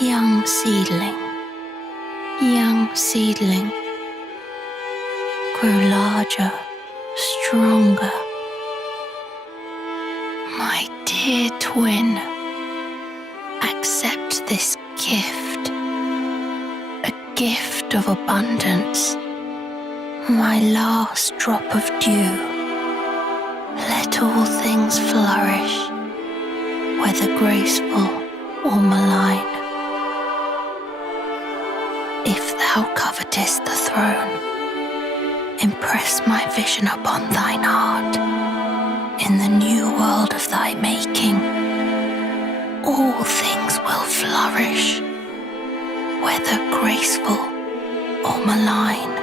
Young seedling, young seedling, grow larger, stronger. My dear twin, accept this gift, a gift of abundance, my last drop of dew. Let all things flourish, whether graceful or malign. If thou covetest the throne, impress my vision upon thine heart. In the new world of thy making, all things will flourish, whether graceful or malign.